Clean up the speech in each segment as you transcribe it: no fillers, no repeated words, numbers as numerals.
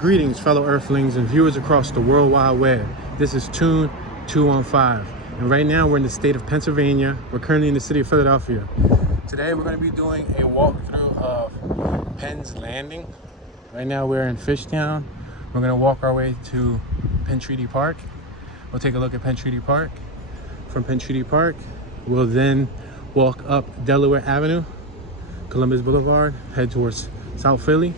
Greetings, fellow Earthlings and viewers across the World Wide Web. This is Toon 215, and right now we're in the state of Pennsylvania. We're currently in the city of Philadelphia. Today we're going to be doing a walkthrough of Penn's Landing. Right now we're in Fishtown. We're going to walk our way to Penn Treaty Park. We'll take a look at Penn Treaty Park. From Penn Treaty Park, we'll then walk up Delaware Avenue, Columbus Boulevard, head towards South Philly.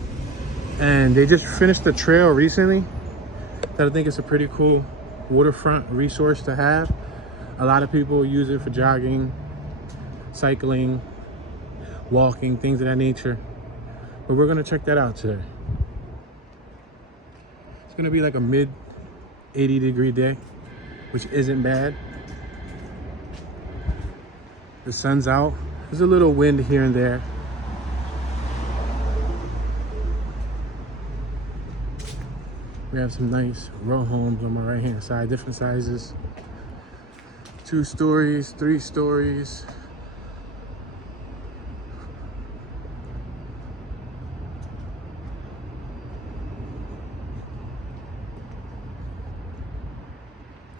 And they just finished the trail recently that I think is a pretty cool waterfront resource to have. A lot of people use it for jogging, cycling, walking, things of that nature. But we're gonna check that out today. It's gonna be like a mid 80-degree day, which isn't bad. The sun's out. There's a little wind here and there. We have some nice row homes on my right hand side, different sizes. 2 stories, 3 stories.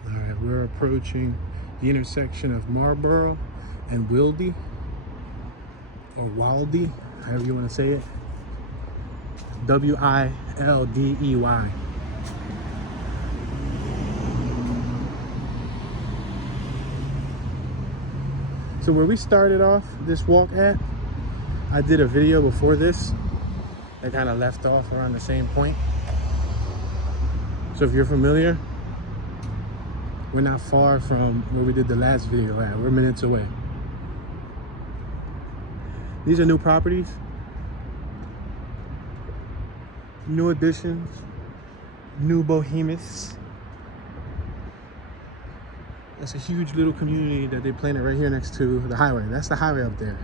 All right, we're approaching the intersection of Marlborough and Wildy, or Wildy, however you want to say it. W-I-L-D-E-Y. So where we started off this walk at, I did a video before this that kind of left off around the same point. So if you're familiar, we're not far from where we did the last video at. We're minutes away. These are new properties, new additions, new behemoths. It's a huge little community that they planted right here next to the highway. That's the highway up there.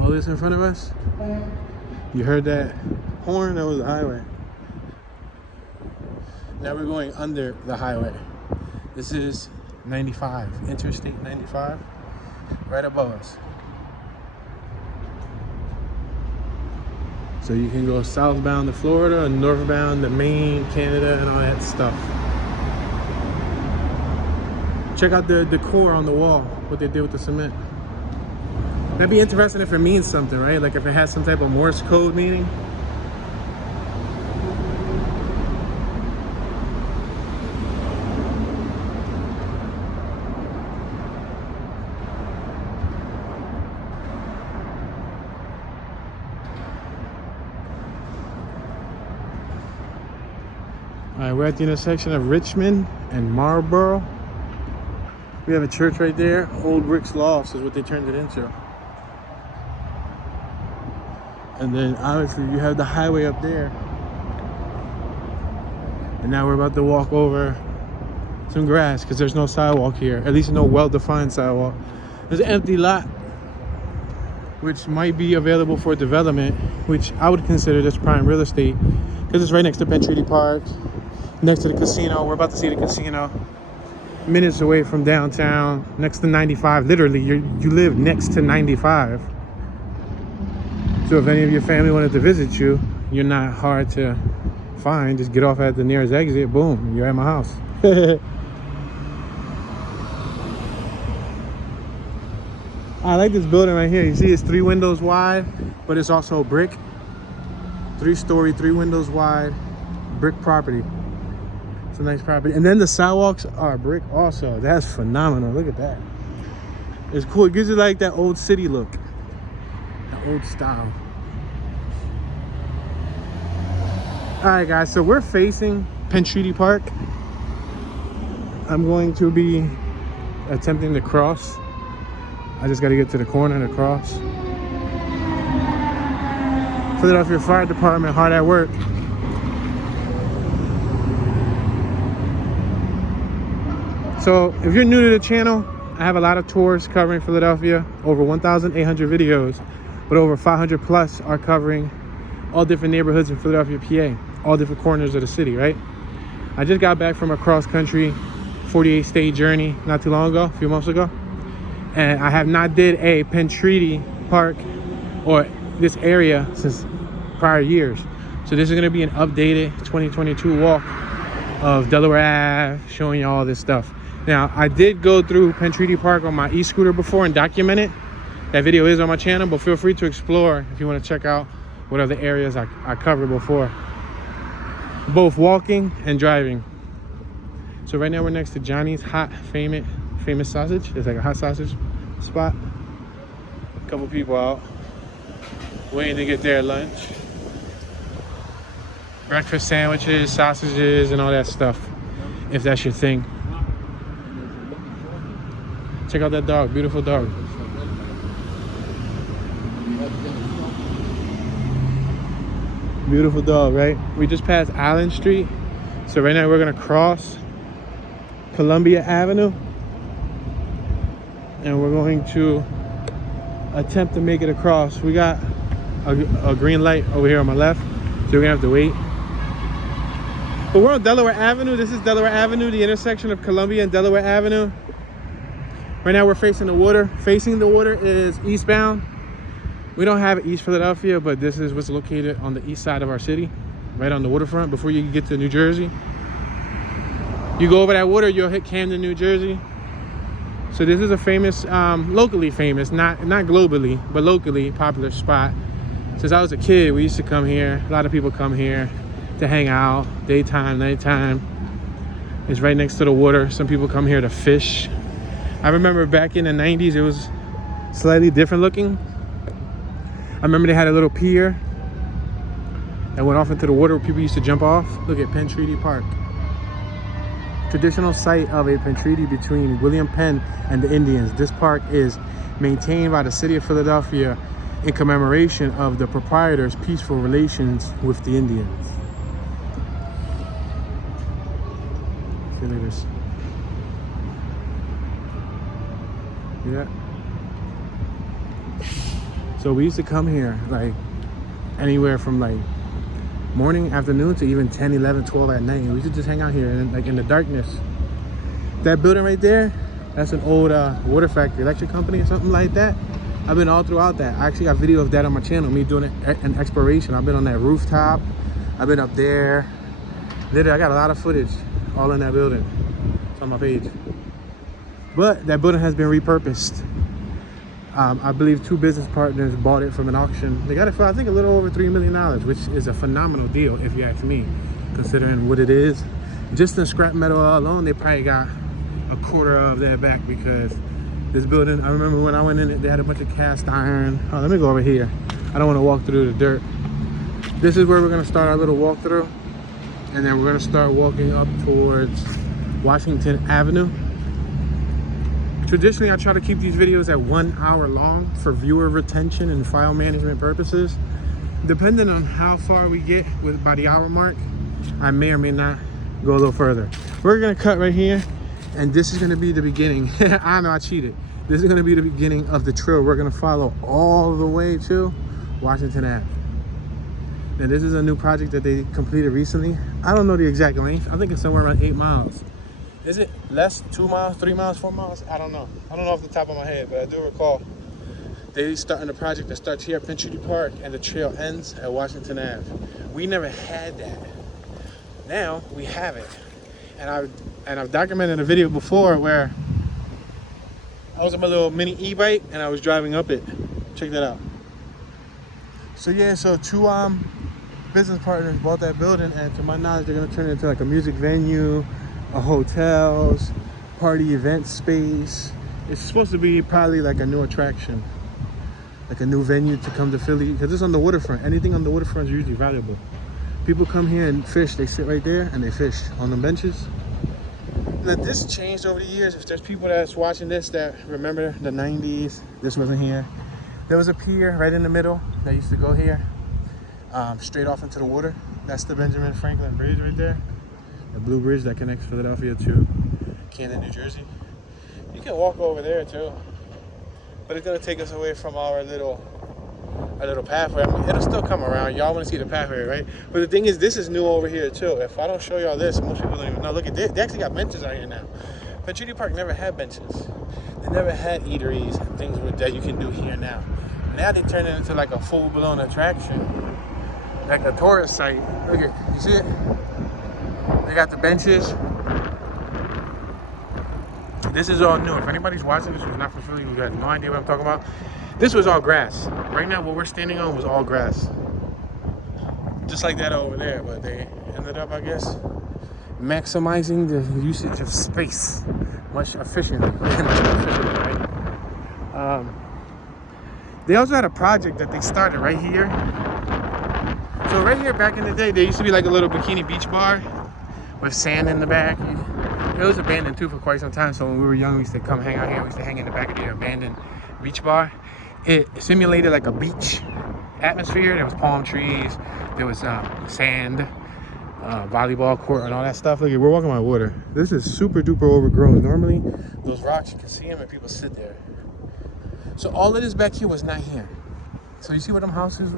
All this in front of us, you heard that horn? That was the highway. Now we're going under the highway. This is 95, Interstate 95, right above us. So you can go southbound to Florida and northbound to Maine, Canada, and all that stuff. Check out the decor on the wall, what they did with the cement. That'd be interesting if it means something, right? Like if it has some type of Morse code meaning. All right, we're at the intersection of Richmond and Marlborough. We have a church right there. Old Rick's Lofts is what they turned it into. And then obviously you have the highway up there. And now we're about to walk over some grass because there's no sidewalk here. At least no well-defined sidewalk. There's an empty lot, which might be available for development, which I would consider this prime real estate because it's right next to Penn Treaty Park, next to the casino. We're about to see the casino. Minutes away from downtown, next to 95. Literally, you live next to 95. So if any of your family wanted to visit you, you're not hard to find. Just get off at the nearest exit. Boom, you're at my house. I like this building right here. You see it's 3 windows wide, but it's also brick. 3-story, 3 windows wide, brick property. A nice property. And then the sidewalks are brick also. That's phenomenal. Look at that. It's cool. It gives you like that old city look, that old style. All right guys, so we're facing Penn Treaty Park. I'm going to be attempting to cross. I just got to get to the corner to cross. Philadelphia Fire Department hard at work. So if you're new to the channel, I have a lot of tours covering Philadelphia, over 1,800 videos, but over 500 plus are covering all different neighborhoods in Philadelphia, PA, all different corners of the city, right? I just got back from a cross-country 48-state journey not too long ago, a few months ago, and I have not did a Penn Treaty Park or this area since prior years. So this is gonna be an updated 2022 walk of Delaware Ave, showing you all this stuff. Now, I did go through Penn Treaty Park on my e-scooter before and document it. That video is on my channel, but feel free to explore if you want to check out what other areas I covered before. Both walking and driving. So right now we're next to Johnny's hot famous sausage. It's like a hot sausage spot. A couple people out waiting to get their lunch. Breakfast sandwiches, sausages, and all that stuff, if that's your thing. Check out that dog, beautiful dog. Beautiful dog, right? We just passed Allen Street. So right now we're gonna cross Columbia Avenue. And we're going to attempt to make it across. We got a green light over here on my left, so we're gonna have to wait. But we're on Delaware Avenue. This is Delaware Avenue, the intersection of Columbia and Delaware Avenue. Right now we're facing the water. Facing the water is eastbound. We don't have East Philadelphia, but this is what's located on the east side of our city, right on the waterfront before you get to New Jersey. You go over that water, you'll hit Camden, New Jersey. So this is a famous, locally famous, not globally, but locally popular spot. Since I was a kid, we used to come here. A lot of people come here to hang out, daytime, nighttime. It's right next to the water. Some people come here to fish. I remember back in the 90s, it was slightly different looking. I remember they had a little pier that went off into the water where people used to jump off. Look at Penn Treaty Park. Traditional site of a Penn Treaty between William Penn and the Indians. This park is maintained by the city of Philadelphia in commemoration of the proprietor's peaceful relations with the Indians. See, look at this. See that? So we used to come here like anywhere from like morning, afternoon to even 10, 11, 12 at night. And we used to just hang out here and like in the darkness. That building right there, that's an old water factory, electric company or something like that. I've been all throughout that. I actually got video of that on my channel, me doing an exploration. I've been on that rooftop. I've been up there. Literally, I got a lot of footage all in that building. It's on my page. But that building has been repurposed. I believe two business partners bought it from an auction. They got it for, I think, a little over $3 million, which is a phenomenal deal, if you ask me, considering what it is. Just in scrap metal alone, they probably got a quarter of that back, because this building, I remember when I went in it, they had a bunch of cast iron. Oh, let me go over here. I don't want to walk through the dirt. This is where we're going to start our little walkthrough. And then we're going to start walking up towards Washington Avenue. Traditionally, I try to keep these videos at 1 hour long for viewer retention and file management purposes. Depending on how far we get by the hour mark, I may or may not go a little further. We're gonna cut right here, and this is gonna be the beginning. I know I cheated. This is gonna be the beginning of the trail. We're gonna follow all the way to Washington Ave. Now, this is a new project that they completed recently. I don't know the exact length. I think it's somewhere around 8 miles. Is it less? 2 miles, 3 miles, 4 miles? I don't know. I don't know off the top of my head, but I do recall they starting a project that starts here at Penn Treaty Park and the trail ends at Washington Ave. We never had that. Now we have it. And I've documented a video before where I was on my little mini e-bike and I was driving up it. Check that out. So yeah, so two business partners bought that building, and to my knowledge, they're gonna turn it into like a music venue, a hotels, party event space. It's supposed to be probably like a new attraction, like a new venue to come to Philly, because it's on the waterfront. Anything on the waterfront is usually valuable. People come here and fish. They sit right there and they fish on the benches. Now, this changed over the years. If there's people that's watching this that remember the 90s, this wasn't here. There was a pier right in the middle that used to go here, straight off into the water. That's the Benjamin Franklin Bridge right there. The blue bridge that connects Philadelphia to Camden, New Jersey. You can walk over there too, but it's gonna take us away from our little pathway. I mean, it'll still come around. Y'all want to see the pathway, right? But the thing is, this is new over here too. If I don't show y'all this, most people don't even know. Look at this. They actually got benches out here now. Penn Treaty Park never had benches. They never had eateries and things that you can do here now. Now they turn it into like a full-blown attraction. like a tourist site. Look at, you see it? They got the benches. This is all new. If anybody's watching this who's not from Philly, who got no idea what I'm talking about, this was all grass. Right now, what we're standing on was all grass. Just like that over there, but they ended up, I guess, maximizing the usage of space much efficiently. Right? They also had a project that they started right here. So right here, back in the day, there used to be like a little bikini beach bar with sand in the back. It was abandoned too for quite some time. So when we were young, we used to come hang out here. We used to hang in the back of the abandoned beach bar. It simulated like a beach atmosphere. There was palm trees, there was sand, volleyball court and all that stuff. Look, we're walking by water. This is super duper overgrown. Normally those rocks, you can see them and people sit there. So all of this back here was not here. So you see where them houses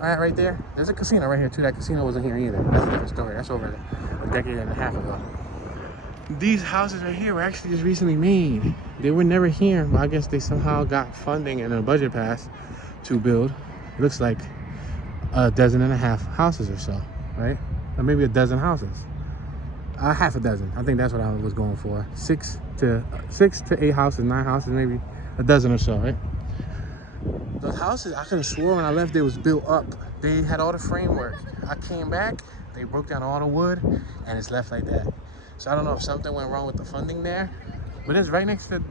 are at right there? There's a casino right here too. That casino wasn't here either. That's a different story. That's over a decade and a half ago. These houses right here were actually just recently made. They were never here, but I guess they somehow got funding and a budget passed to build. It looks like a dozen and a half houses or so, right? Or maybe a dozen houses. Half a dozen. I think that's what I was going for. Six to 8 houses, 9 houses, maybe a dozen or so, right? Those houses, I could have sworn when I left, they was built up. They had all the framework. I came back, they broke down all the wood, and it's left like that. So I don't know if something went wrong with the funding there, but it's right next to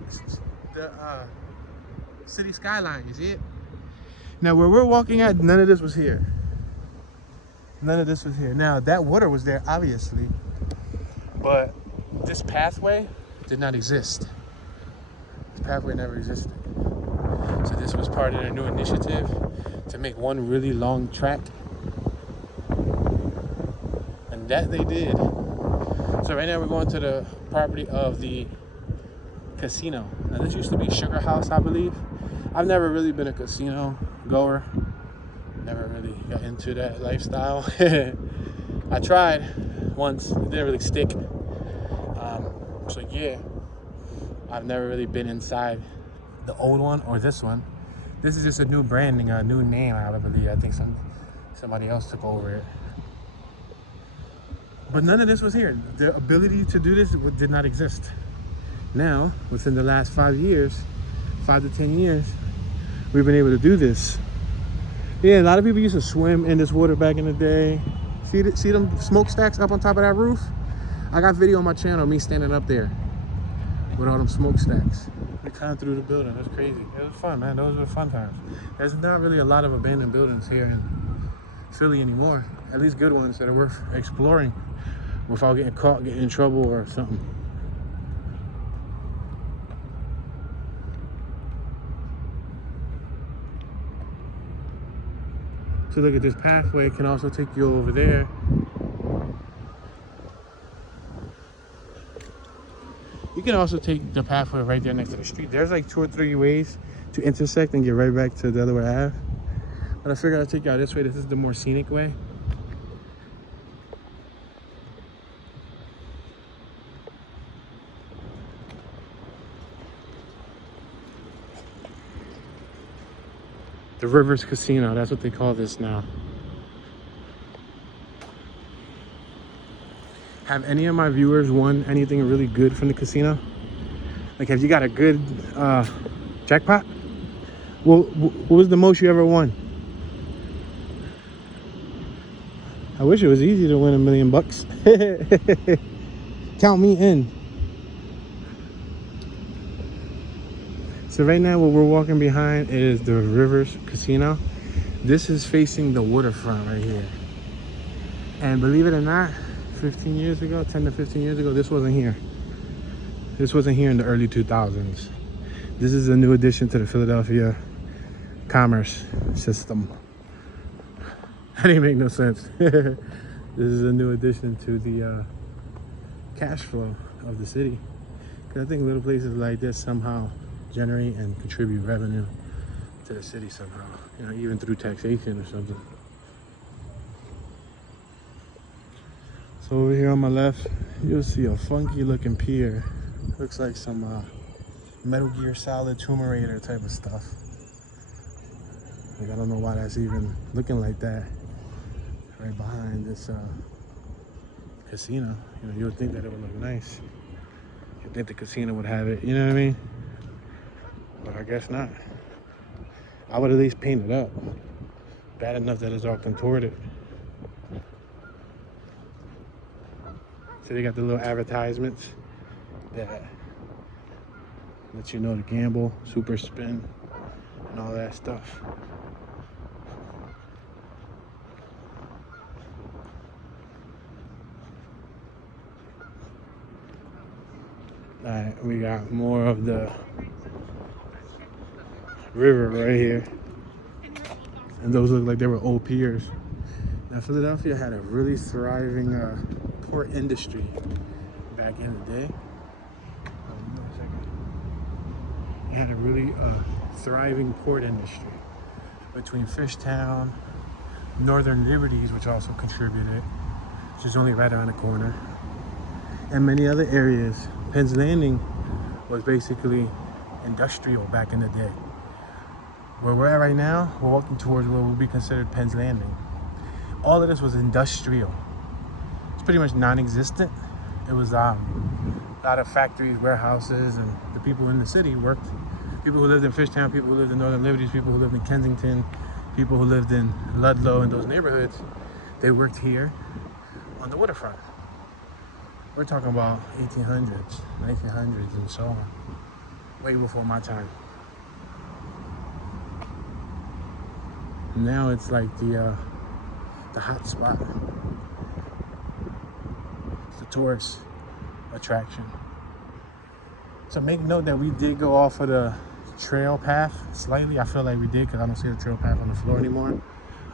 the city skyline, you see it? Now where we're walking at, none of this was here. None of this was here. Now that water was there, obviously, but this pathway did not exist. This pathway never existed. So this was part of their new initiative to make one really long track. And that they did. So right now we're going to the property of the casino. Now this used to be Sugar House, I believe. I've never really been a casino goer. Never really got into that lifestyle. I tried once, it didn't really stick. So yeah, I've never really been inside the old one or this one. This is just a new branding, a new name, I believe. I think somebody else took over it. But none of this was here. The ability to do this did not exist. Now, within the last 5 years, 5 to 10 years, we've been able to do this. Yeah, a lot of people used to swim in this water back in the day. See them smokestacks up on top of that roof? I got video on my channel, me standing up there with all them smokestacks. We climbed through the building. That's crazy. It was fun, man. Those were fun times. There's not really a lot of abandoned buildings here in Philly anymore. At least good ones that are worth exploring without getting caught, getting in trouble or something. So look at this pathway, can also take you over there. You can also take the pathway right there next to the street. There's like 2 or 3 ways to intersect and get right back to Delaware Ave. But I figured I'd take you out this way. This is the more scenic way. The Rivers Casino, that's what they call this now. Have any of my viewers won anything really good from the casino? Like, have you got a good jackpot? What was the most you ever won? I wish it was easy to win $1 million bucks. Count me in. So right now what we're walking behind is the Rivers Casino. This is facing the waterfront right here. And believe it or not, 15 years ago, 10 to 15 years ago, this wasn't here. This wasn't here in the early 2000s. This is a new addition to the Philadelphia commerce system. That didn't make no sense. This is a new addition to the cash flow of the city. Because I think little places like this somehow generate and contribute revenue to the city somehow, you know, even through taxation or something. So over here on my left, you'll see a funky looking pier. Looks like some Metal Gear Solid Tomb Raider type of stuff. Like, I don't know why that's even looking like that. right behind this casino. You know, you would think that it would look nice. You'd think the casino would have it, you know what I mean? But I guess not. I would at least paint it up. Bad enough that it's all contorted. So they got the little advertisements that let you know to gamble, super spin, and all that stuff. All right, we got more of the river right here. And those look like they were old piers. Now, Philadelphia had a really thriving port industry back in the day. It had a really thriving port industry between Fishtown, Northern Liberties, which also contributed, which is only right around the corner, and many other areas. Penn's Landing was basically industrial back in the day. Where we're at right now, we're walking towards what would be considered Penn's Landing. All of this was industrial. It's pretty much non-existent. It was a lot of factories, warehouses, and the people in the city worked. People who lived in Fishtown, people who lived in Northern Liberties, people who lived in Kensington, people who lived in Ludlow and those neighborhoods, they worked here on the waterfront. We're talking about 1800s, 1900s, and so on. Way before my time. Now it's like the hot spot. It's the tourist attraction. So make note that we did go off of the trail path slightly. I feel like we did because I don't see the trail path on the floor anymore.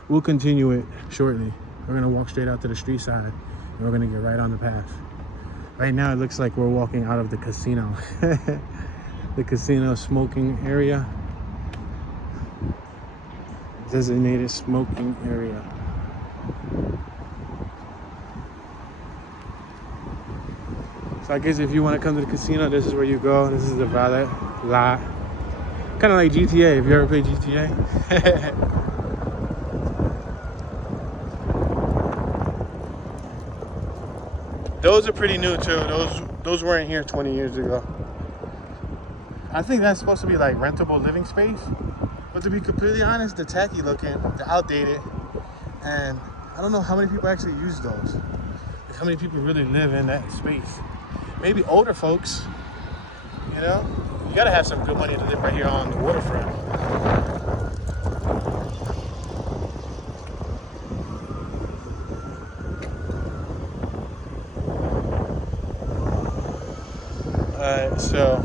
We'll continue it shortly. We're gonna walk straight out to the street side and we're gonna get right on the path. Right now it looks like we're walking out of the casino. The casino smoking area. Designated smoking area. So I guess if you want to come to the casino, this is where you go. This is the valet lot. Kind of like GTA, if you ever played GTA. Those are pretty new too. Those weren't here 20 years ago. I think that's supposed to be like rentable living space. But to be completely honest, they're tacky looking, they're outdated, and I don't know how many people actually use those. Like how many people really live in that space. Maybe older folks, you know? You gotta have some good money to live right here on the waterfront. Alright, so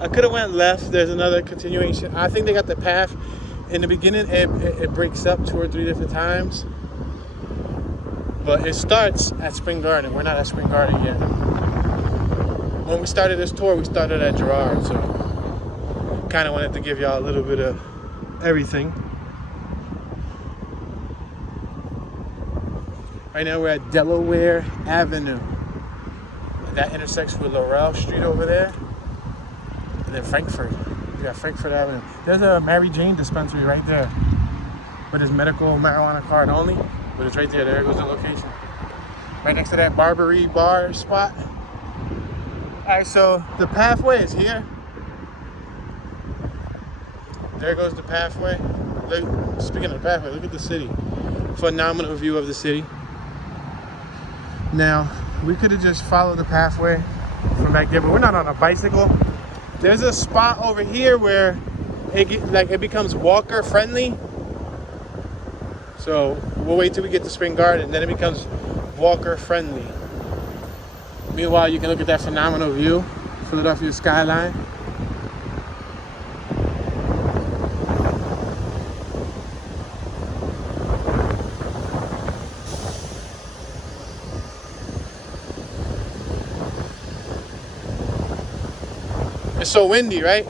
I could have went left. There's another continuation. I think they got the path. In the beginning, it breaks up 2 or 3 different times. But it starts at Spring Garden. We're not at Spring Garden yet. When we started this tour, we started at Girard. So kind of wanted to give y'all a little bit of everything. Right now we're at Delaware Avenue. That intersects with Laurel Street over there. And then Frankfurt. We got Frankfurt Avenue. There's a Mary Jane dispensary right there. But it's medical marijuana card only. But it's right there. There goes the location. Right next to that Barbary bar spot. Alright, so the pathway is here. There goes the pathway. Look, speaking of the pathway, look at the city. Phenomenal view of the city. Now, we could have just followed the pathway from back there, but we're not on a bicycle. There's a spot over here where it becomes walker friendly. So we'll wait till we get to Spring Garden, then it becomes walker friendly. Meanwhile, you can look at that phenomenal view, Philadelphia skyline. It's so windy, right?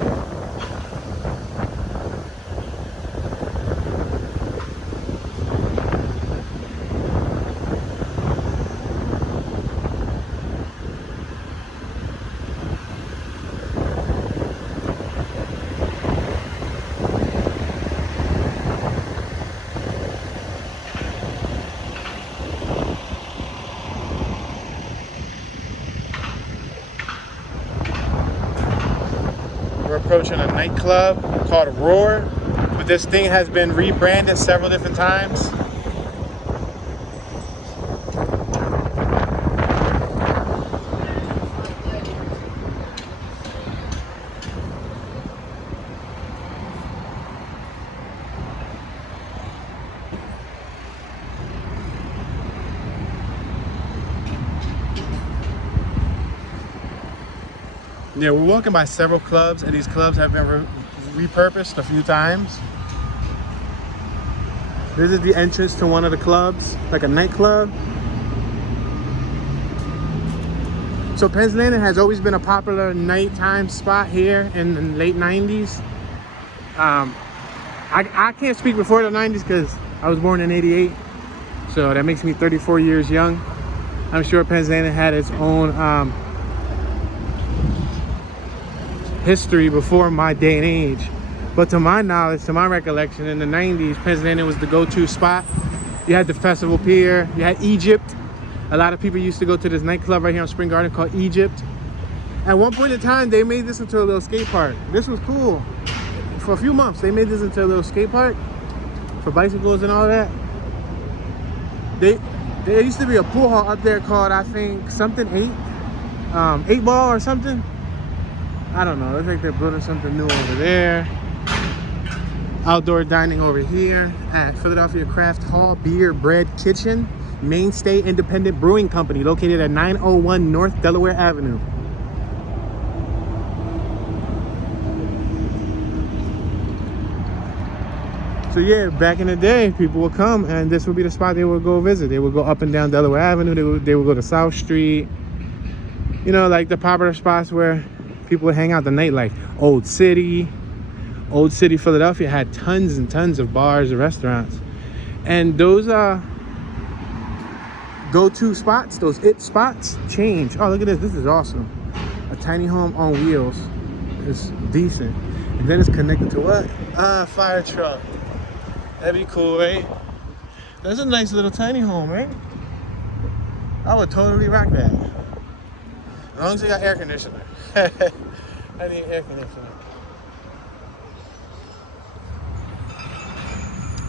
approaching a nightclub called Roar, but this thing has been rebranded several different times. Yeah, we're walking by several clubs, and these clubs have been repurposed a few times. This is the entrance to one of the clubs, like a nightclub. So Pennsylvania has always been a popular nighttime spot here in the late 90s. I can't speak before the 90s because I was born in 88. So that makes me 34 years young. I'm sure Pennsylvania had its own history before my day and age, but to my knowledge, to my recollection, in the 90s, Pennsylvania was the go-to spot. You had the Festival Pier, you had Egypt. A lot of people used to go to this nightclub right here on Spring Garden called Egypt. At one point in time, they made this into a little skate park. This was cool. For a few months, they made this into a little skate park for bicycles and all that. There used to be a pool hall up there called, I think, something 8 Ball or something. I don't know. Looks like they're building something new over there. Outdoor dining over here at Philadelphia Craft Hall Beer Bread Kitchen, Mainstay Independent Brewing Company, located at 901 North Delaware Avenue. So yeah, back in the day, people would come and this would be the spot they would go visit. They would go up and down Delaware Avenue. They would go to South Street. You know, like the popular spots where people would hang out, the nightlife. Old City, Philadelphia had tons and tons of bars and restaurants. And those go-to spots, those it spots, change. Oh, look at this. This is awesome. A tiny home on wheels. It's decent. And then it's connected to what? Fire truck. That'd be cool, right? That's a nice little tiny home, right? I would totally rock that. As long as they got air conditioner. I need air conditioner.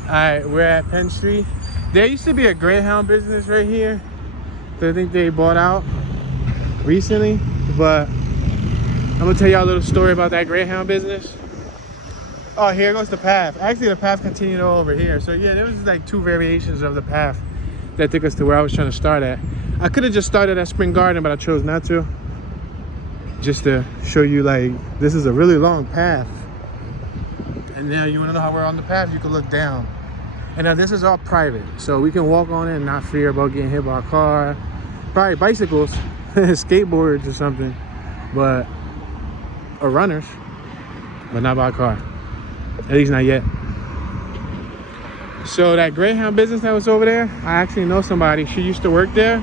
Alright, we're at Penn Street. There used to be a Greyhound business right here that I think they bought out recently, but I'm gonna tell y'all a little story about that Greyhound business. Oh, here goes the path. Actually, the path continued over here. So yeah, there was like 2 variations of the path that took us to where I was trying to start at. I could have just started at Spring Garden, but I chose not to. Just to show you, like, this is a really long path. And now you wanna know how we're on the path, you can look down. And now this is all private, so we can walk on it and not fear about getting hit by a car. Probably bicycles, skateboards or something, or runners, but not by a car. At least not yet. So that Greyhound business that was over there, I actually know somebody. She used to work there,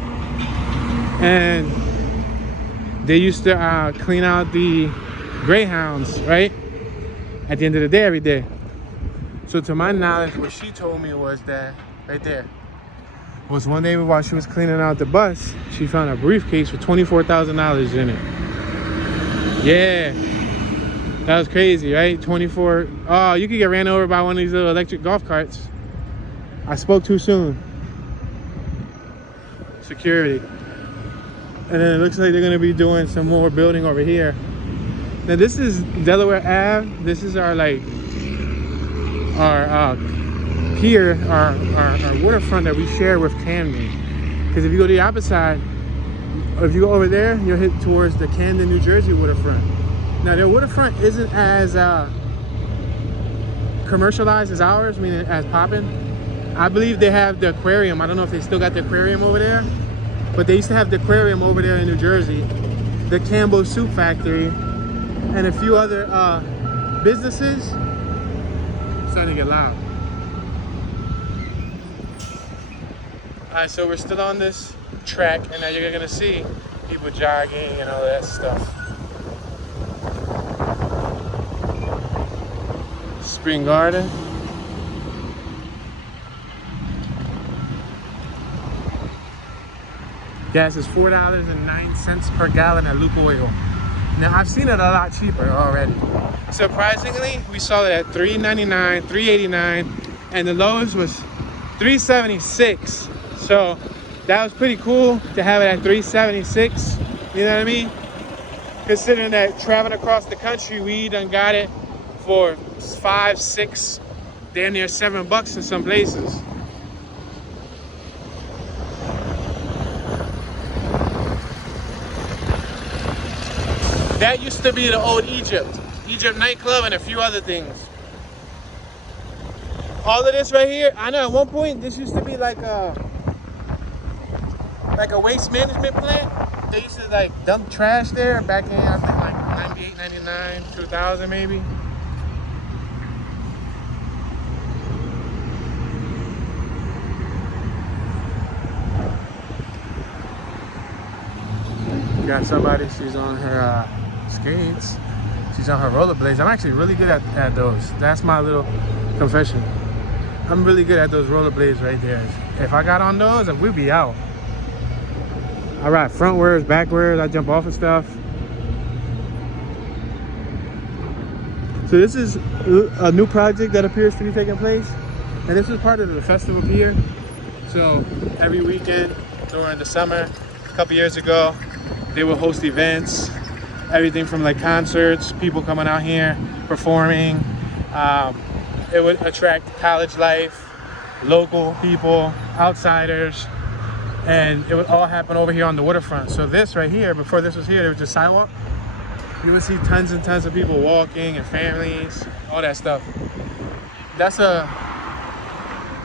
and they used to clean out the Greyhounds, right? At the end of the day, every day. So to my knowledge, what she told me was that, right there, was one day while she was cleaning out the bus, she found a briefcase with $24,000 in it. Yeah. That was crazy, right? 24. Oh, you could get ran over by one of these little electric golf carts. I spoke too soon. Security. And then it looks like they're gonna be doing some more building over here. Now this is Delaware Ave. This is our pier, our waterfront that we share with Camden. Because if you go to the opposite side, or if you go over there, you'll hit towards the Camden, New Jersey waterfront. Now their waterfront isn't as commercialized as ours, meaning as popping. I believe they have the aquarium. I don't know if they still got the aquarium over there, but they used to have the aquarium over there in New Jersey, the Campbell Soup Factory, and a few other businesses. It's starting to get loud. Alright, so we're still on this track, and now you're gonna see people jogging and all that stuff. Spring Garden. Gas is $4.09 per gallon at Loop Oil. Now I've seen it a lot cheaper already. Surprisingly, we saw it at $3.99, $3.89, and the lowest was $3.76. So that was pretty cool to have it at $3.76. You know what I mean? Considering that traveling across the country, we done got it for $5, $6, damn near $7 in some places. That used to be the old Egypt nightclub and a few other things. All of this right here, I know at one point this used to be like a waste management plant. They used to like dump trash there back in, I think, like 98, 99, 2000 maybe. You got somebody, she's on her skates. She's on her rollerblades. I'm actually really good at those. That's my little confession. I'm really good at those rollerblades right there. If I got on those, we'd be out. I ride frontwards, backwards, I jump off of stuff. So this is a new project that appears to be taking place. And this is part of the festival pier. So every weekend during the summer, a couple years ago, they will host events, everything from like concerts, people coming out here, performing. It would attract college life, local people, outsiders, and it would all happen over here on the waterfront. So this right here, before this was here, there was just sidewalk. You would see tons and tons of people walking and families, all that stuff. That's a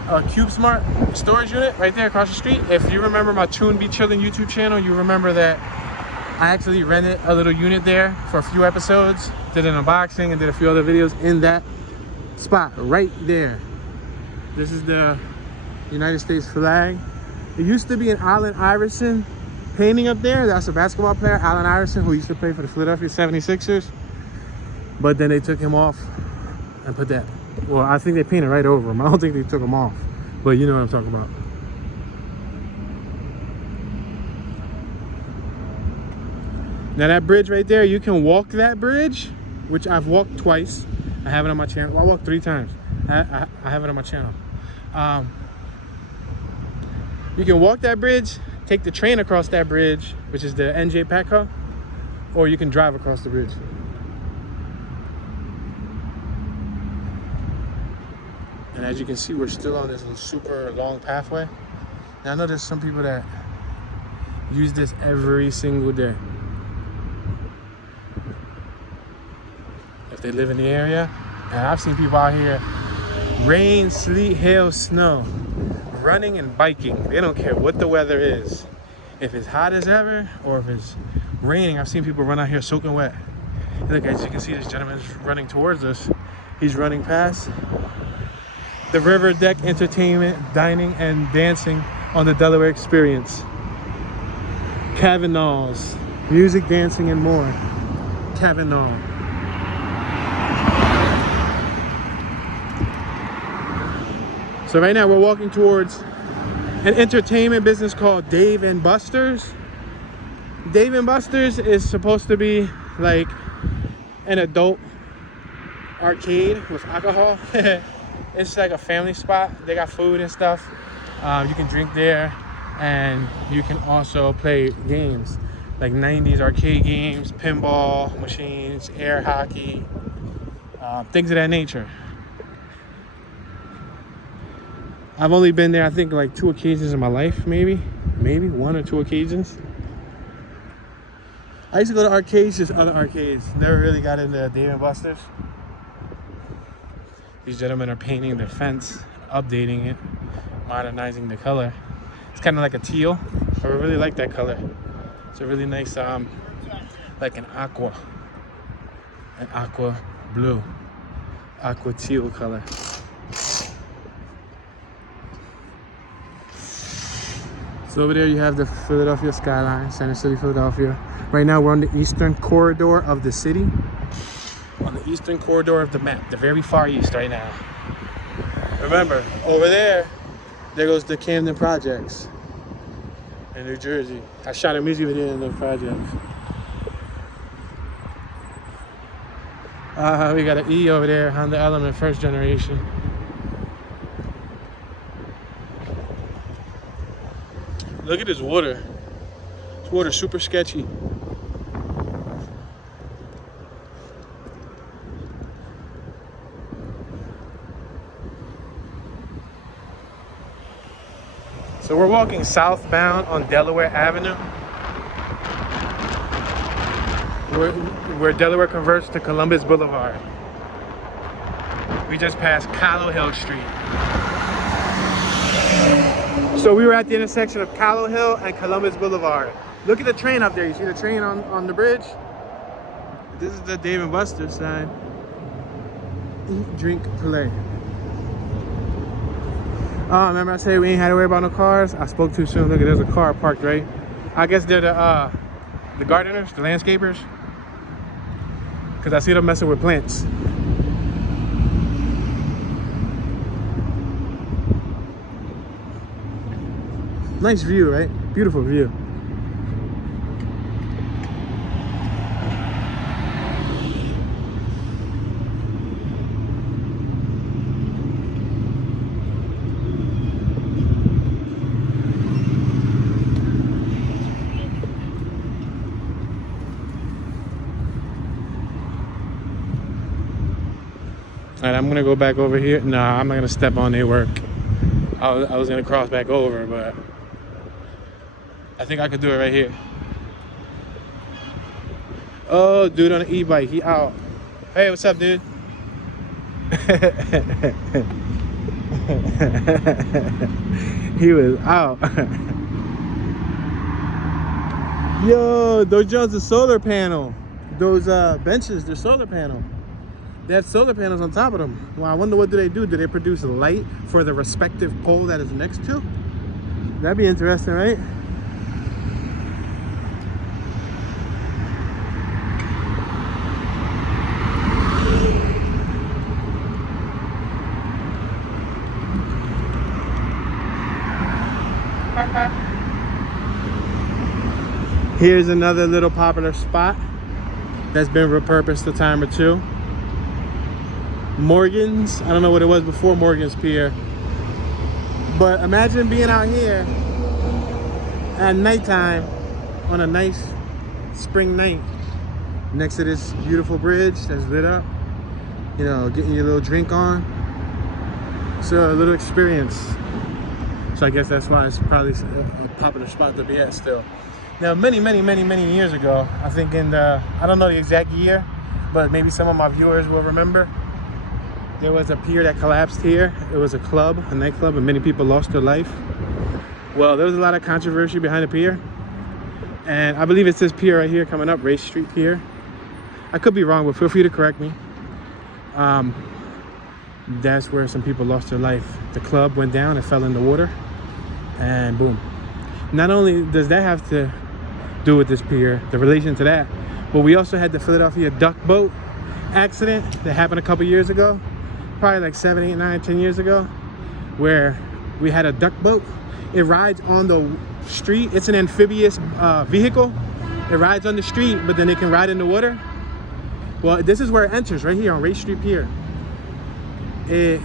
CubeSmart storage unit right there across the street. If you remember my Toon Be Chillin' YouTube channel, you remember that I actually rented a little unit there for a few episodes, did an unboxing and did a few other videos in that spot right there. This is the United States flag. It used to be an Allen Iverson painting up there. That's a basketball player, Allen Iverson, who used to play for the Philadelphia 76ers. But then they took him off and put that, well, I think they painted right over him. I don't think they took him off, but you know what I'm talking about. Now that bridge right there, you can walk that bridge, which I've walked twice. I have it on my channel. Well, I walked 3 times. I have it on my channel. You can walk that bridge, take the train across that bridge, which is the NJ Petco, or you can drive across the bridge. And as you can see, we're still on this super long pathway. Now I know there's some people that use this every single day. If they live in the area, and I've seen people out here, rain, sleet, hail, snow, running and biking. They don't care what the weather is. If it's hot as ever or if it's raining, I've seen people run out here soaking wet. And look, as you can see, this gentleman's running towards us. He's running past the River Deck Entertainment, Dining and Dancing on the Delaware Experience. Cavanaugh's, music, dancing, and more. Cavanaugh. So right now we're walking towards an entertainment business called Dave & Buster's. Dave & Buster's is supposed to be like an adult arcade with alcohol. It's like a family spot. They got food and stuff. You can drink there, and you can also play games like 90s arcade games, pinball machines, air hockey, things of that nature. I've only been there, I think, like 2 occasions in my life, maybe 1 or 2 occasions. I used to go to arcades, just other arcades. Never really got into Dave & Buster's. These gentlemen are painting their fence, updating it, modernizing the color. It's kind of like a teal. I really like that color. It's a really nice, like an aqua blue, aqua teal color. So over there you have the Philadelphia skyline, Center City, Philadelphia. Right now we're on the eastern corridor of the city. On the eastern corridor of the map, the very far east right now. Remember, over there goes the Camden Projects in New Jersey. I shot a music video in the projects. We got an E over there, Honda Element, first generation. Look at this water. This water's super sketchy. So we're walking southbound on Delaware Avenue, where Delaware converts to Columbus Boulevard. We just passed Callow Hill Street. So we were at the intersection of Callow Hill and Columbus Boulevard. Look at the train up there. You see the train on the bridge? This is the Dave & Buster's sign. Eat, drink, play. Oh, remember I said we ain't had to worry about no cars? I spoke too soon. Look at, there's a car parked, right? I guess they're the gardeners, the landscapers. Because I see them messing with plants. Nice view, right? Beautiful view. All right, I'm gonna go back over here. Nah, I'm not gonna step on their work. I was gonna cross back over, but I think I could do it right here. Oh, dude on an e-bike, he out. Hey, what's up, dude? He was out. Yo, those jobs are solar panel. Those benches, they're solar panel. They have solar panels on top of them. Well, I wonder what do they do? Do they produce light for the respective pole that is next to? That'd be interesting, right? Here's another little popular spot that's been repurposed a time or two. Morgan's, I don't know what it was before Morgan's Pier, but imagine being out here at nighttime on a nice spring night next to this beautiful bridge that's lit up, you know, getting your little drink on. So a little experience. So I guess that's why it's probably a popular spot to be at still. Now, many years ago, I think in the, I don't know the exact year, but maybe some of my viewers will remember, there was a pier that collapsed here. It was a club, a nightclub, and many people lost their life. Well, there was a lot of controversy behind the pier. And I believe it's this pier right here coming up, Race Street Pier. I could be wrong, but feel free to correct me. That's where some people lost their life. The club went down, it fell in the water, and boom. Not only does that have to do with this pier, the relation to that, but we also had the Philadelphia duck boat accident that happened a couple years ago, probably like 7, 8, 9, 10 years ago, where we had a duck boat. It rides on the street. It's an amphibious vehicle. It rides on the street, but then it can ride in the water. Well, this is where it enters, right here on Race Street Pier. It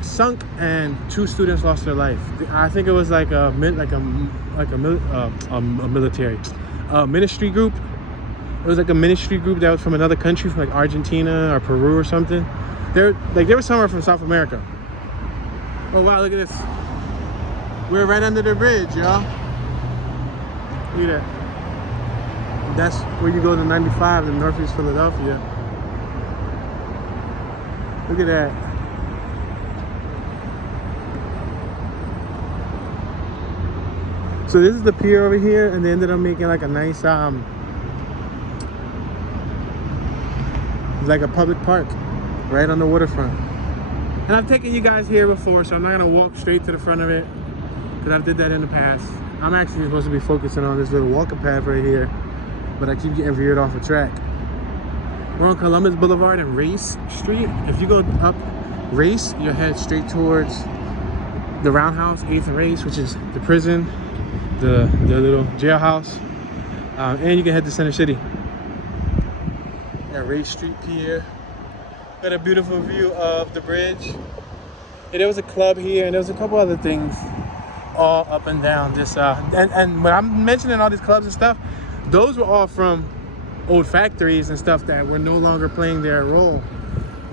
sunk and 2 students lost their life. I think it was like a ministry group. It was like a ministry group that was from another country, from like Argentina or Peru or something. They were somewhere from South America. Oh wow, look at this. We're right under the bridge, y'all. Look at that. That's where you go to 95 in Northeast Philadelphia. Look at that. So this is the pier over here, and they ended up making like a nice like a public park right on the waterfront. And I've taken you guys here before, so I'm not gonna walk straight to the front of it, because I've did that in the past. I'm actually supposed to be focusing on this little walking path right here, but I keep getting veered off the track. We're on Columbus Boulevard and Race Street. If you go up Race, you'll head straight towards the Roundhouse, 8th and Race, which is the prison, the little jailhouse, and you can head to Center City. At Race Street Pier. Got a beautiful view of the bridge. Yeah, there was a club here, and there was a couple other things all up and down this. And when I'm mentioning all these clubs and stuff, those were all from old factories and stuff that were no longer playing their role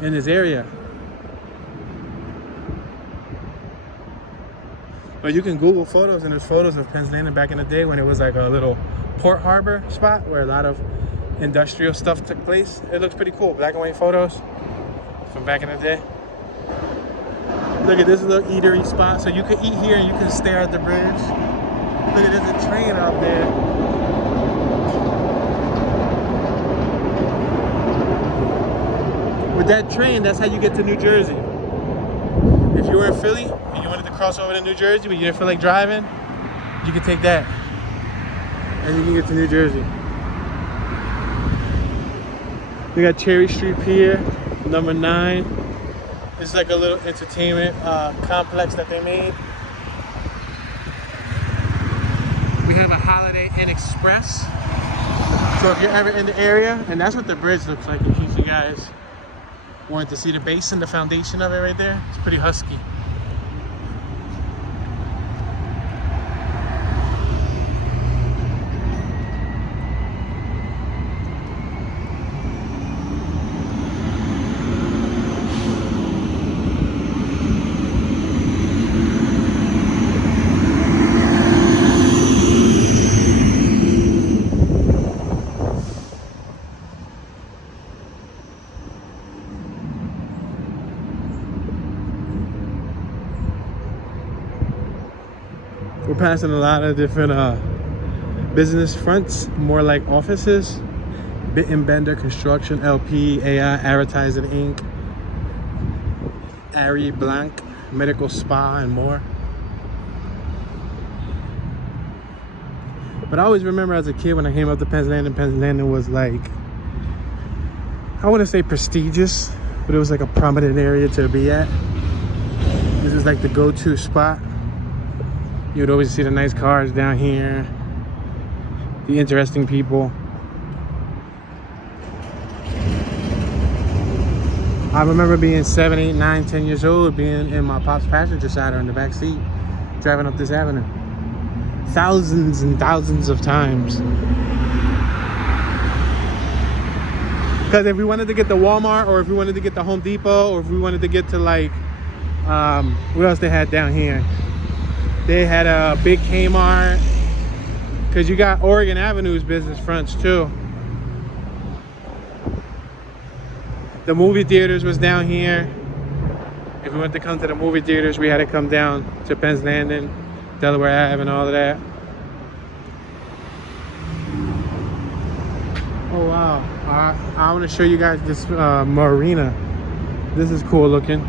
in this area. But you can Google photos, and there's photos of Penn's Landing back in the day when it was like a little port harbor spot where a lot of industrial stuff took place. It looks pretty cool. Black and white photos from back in the day. Look at this little eatery spot. So you can eat here and you can stare at the bridge. Look at there's a train out there. With that train, that's how you get to New Jersey. If you were in Philly and you wanted to cross over to New Jersey but you didn't feel like driving, you can take that and you can get to New Jersey. We got Cherry Street Pier, number 9. It's like a little entertainment complex that they made. We have a Holiday Inn Express. So if you're ever in the area, and that's what the bridge looks like in case you guys wanted to see the base and the foundation of it right there. It's pretty husky. We're passing a lot of different business fronts, more like offices. Bit and Bender Construction, LP, AI, Advertising Inc., Ari Blanc, Medical Spa, and more. But I always remember as a kid when I came up to Penn's Landing was like, I wouldn't say prestigious, but it was like a prominent area to be at. This is like the go-to spot. You'd always see the nice cars down here, the interesting people. I remember being 7, 8, 9, 10 years old, being in my pop's passenger side or in the back seat, driving up this avenue. Thousands and thousands of times. Because if we wanted to get to Walmart, or if we wanted to get to Home Depot, or if we wanted to get to like, what else they had down here? They had a big Kmart, because you got Oregon Avenue's business fronts too. The movie theaters was down here. If we wanted to come to the movie theaters, we had to come down to Penn's Landing, Delaware Ave, and all of that. Oh wow! I want to show you guys this Marina. This is cool looking.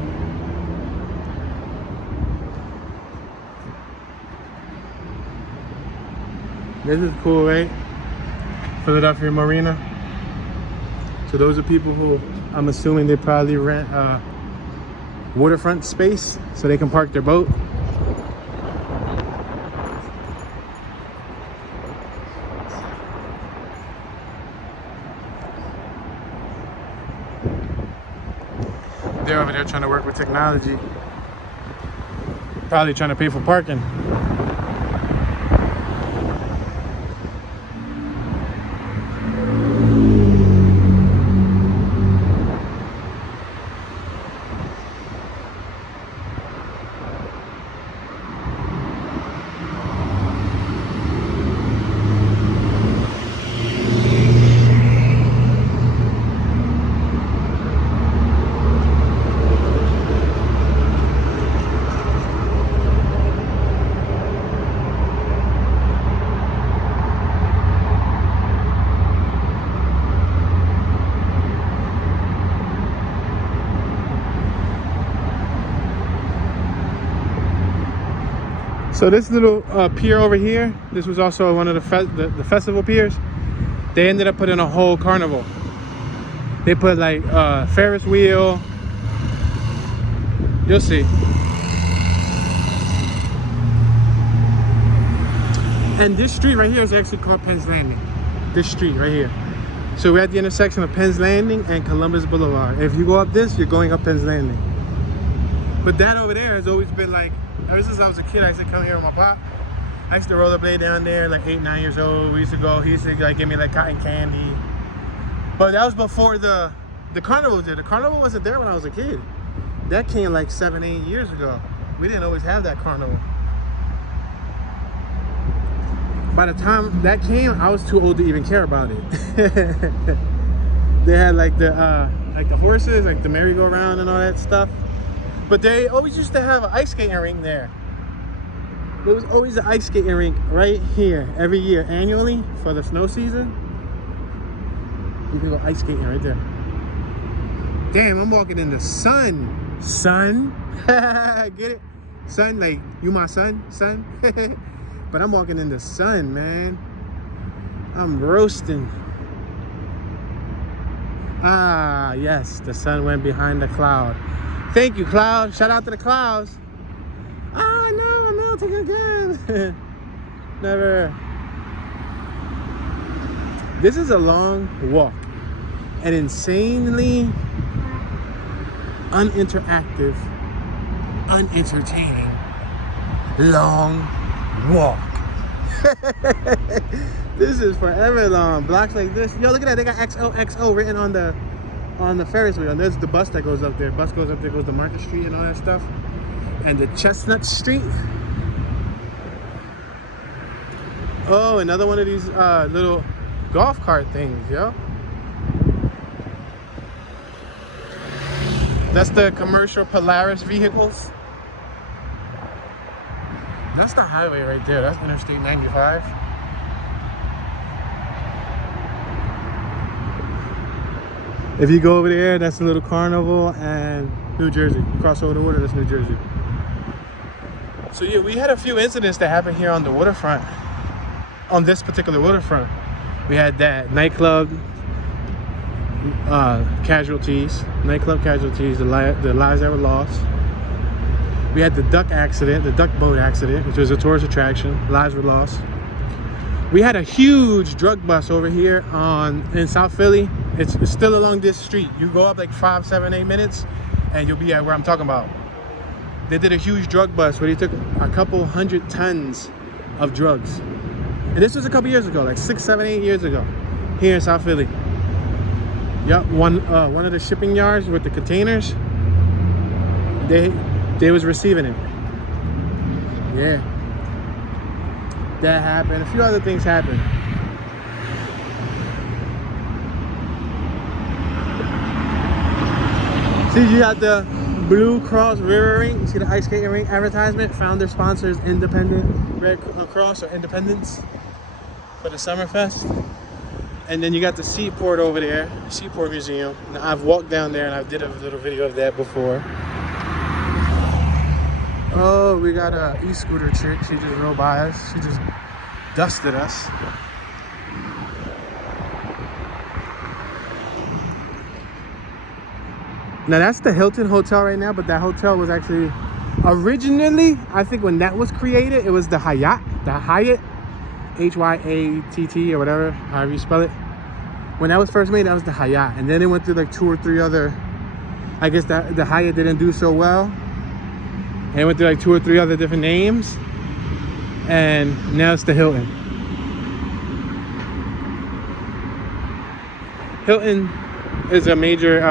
This is cool, right? Philadelphia Marina. So those are people who, I'm assuming they probably rent waterfront space so they can park their boat. They're over there trying to work with technology. Probably trying to pay for parking. So this little pier over here, this was also one of the festival piers. They ended up putting a whole carnival. They put like Ferris wheel. You'll see. And this street right here is actually called Penn's Landing. This street right here. So we're at the intersection of Penn's Landing and Columbus Boulevard. If you go up this, you're going up Penn's Landing. But that over there has always been like, ever since I was a kid, I used to come here with my pop. I used to rollerblade down there, like 8, 9 years old. We used to go, he used to like give me like cotton candy. But that was before the carnival was there. The carnival wasn't there when I was a kid. That came like 7, 8 years ago. We didn't always have that carnival. By the time that came, I was too old to even care about it. They had like the horses, like the merry-go-round and all that stuff. But they always used to have an ice skating rink there. There was always an ice skating rink right here every year, annually for the snow season. You can go ice skating right there. Damn, I'm walking in the sun. Sun? Get it? Sun, like, you my son? Son? But I'm walking in the sun, man. I'm roasting. Ah, yes, the sun went behind the cloud. Thank you, cloud. Shout out to the clouds. Ah, no, I'm melting again. Never. This is a long walk. An insanely uninteractive, unentertaining, long walk. This is forever long. Blocks like this. Yo, look at that. They got XOXO written on the Ferris wheel. And there's the bus that goes up there. Bus goes up there, goes to Market Street and all that stuff. And the Chestnut Street. Oh, another one of these little golf cart things, yo. That's the commercial Polaris vehicles. That's the highway right there. That's Interstate 95. If you go over there, that's a little carnival and New Jersey. You cross over the water, that's New Jersey. So yeah, we had a few incidents that happened here on the waterfront. On this particular waterfront. We had that nightclub casualties, the lives that were lost. We had the duck accident, the duck boat accident, which was a tourist attraction. Lives were lost. We had a huge drug bust over here in South Philly. It's still along this street. You go up like 5, 7, 8 minutes and you'll be at where I'm talking about. They did a huge drug bust where they took a couple 100 tons of drugs. And this was a couple years ago, like 6, 7, 8 years ago, here in South Philly. Yep, one of the shipping yards with the containers, they was receiving it. Yeah, that happened. A few other things happened. See, you got the Blue Cross River Rink. You see the ice skating rink advertisement. Founder sponsors Independent Red Cross or Independence for the Summerfest. And then you got the Seaport over there, Seaport Museum. Now, I've walked down there and I did a little video of that before. Oh, we got a e-scooter chick. She just rode by us. She just dusted us. Now that's the Hilton Hotel right now, but that hotel was actually originally, I think when that was created, it was the Hyatt, H-Y-A-T-T or whatever, however you spell it. When that was first made, that was the Hyatt. And then it went through like 2 or 3 other, I guess the Hyatt didn't do so well. And it went through like 2 or 3 other different names. And now it's the Hilton. Hilton is a major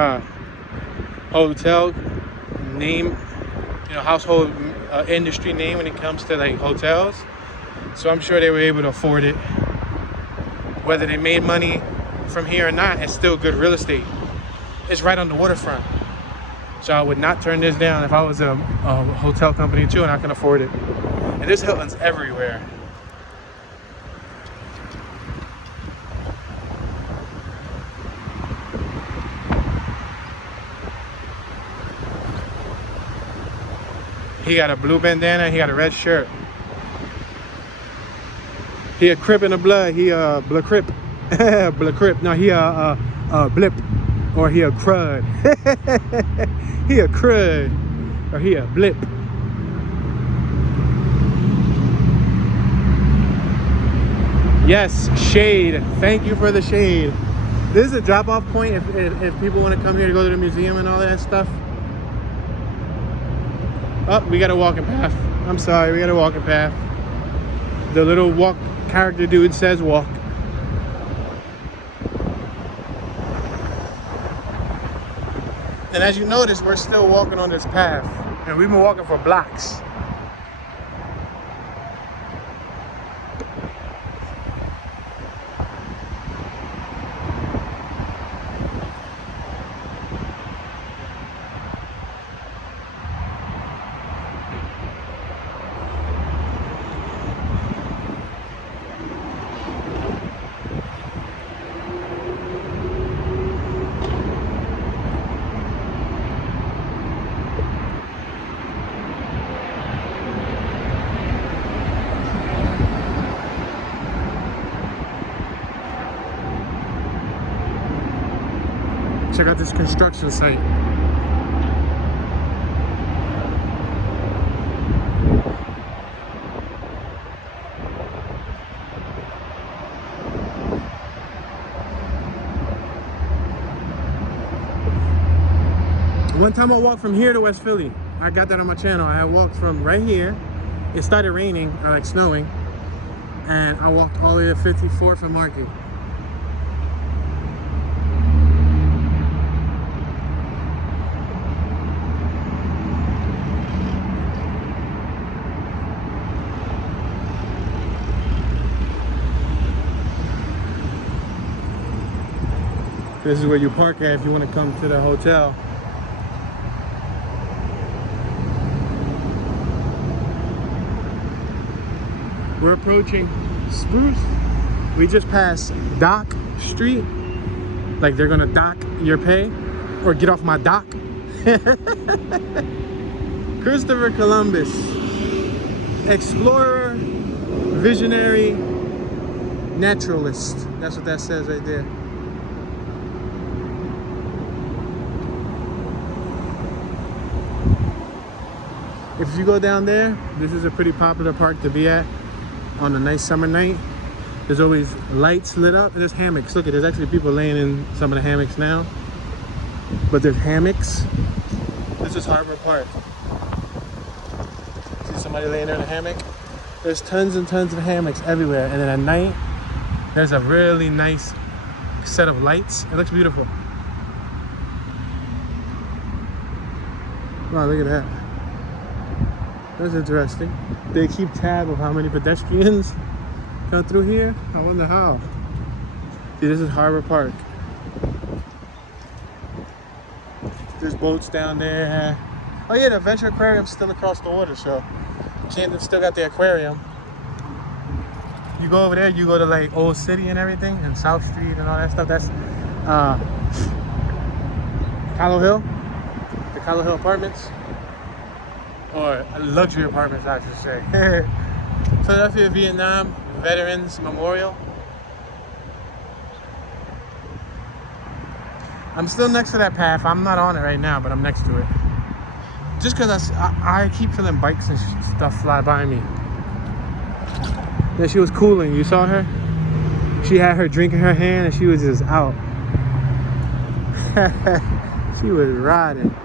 hotel name, household industry name when it comes to like hotels. So I'm sure they were able to afford it. Whether they made money from here or not, it's still good real estate. It's right on the waterfront. So I would not turn this down if I was a hotel company too and I can afford it. And there's Hiltons everywhere. He got a blue bandana, he got a red shirt. He a Crip in the blood, he a Bla Crip. Bla Crip, no, he a Blip. Or he a Crud. He a Crud. Or he a Blip. Yes, shade. Thank you for the shade. This is a drop-off point if people want to come here to go to the museum and all that stuff. Oh, we got a walking path. I'm sorry, we got a walking path. The little walk character dude says walk. And as you notice, we're still walking on this path. And we've been walking for blocks. Check out this construction site. One time I walked from here to West Philly. I got that on my channel. I walked from right here. It started raining, like snowing. And I walked all the way to 54th and Market. This is where you park at if you want to come to the hotel. We're approaching Spruce. We just passed Dock Street. Like they're gonna dock your pay or get off my dock. Christopher Columbus, explorer, visionary, naturalist. That's what that says right there. If you go down there, this is a pretty popular park to be at on a nice summer night. There's always lights lit up and there's hammocks. Look at, there's actually people laying in some of the hammocks now. But there's hammocks. This is Harbor Park. See somebody laying there in a hammock? There's tons and tons of hammocks everywhere. And then at night, there's a really nice set of lights. It looks beautiful. Wow, look at that. That's interesting. They keep tab of how many pedestrians come through here. I wonder how. See, this is Harbor Park. There's boats down there. Oh yeah, the Adventure Aquarium's still across the water, so Camden still got the aquarium. You go over there, you go to like Old City and everything, and South Street and all that stuff. That's Hollow Hill, the Hollow Hill Apartments. Or luxury apartments, I should say. Philadelphia, Vietnam Veterans Memorial. I'm still next to that path. I'm not on it right now, but I'm next to it. Just because I keep feeling bikes and stuff fly by me. Yeah, she was cooling. You saw her? She had her drink in her hand and she was just out. She was riding.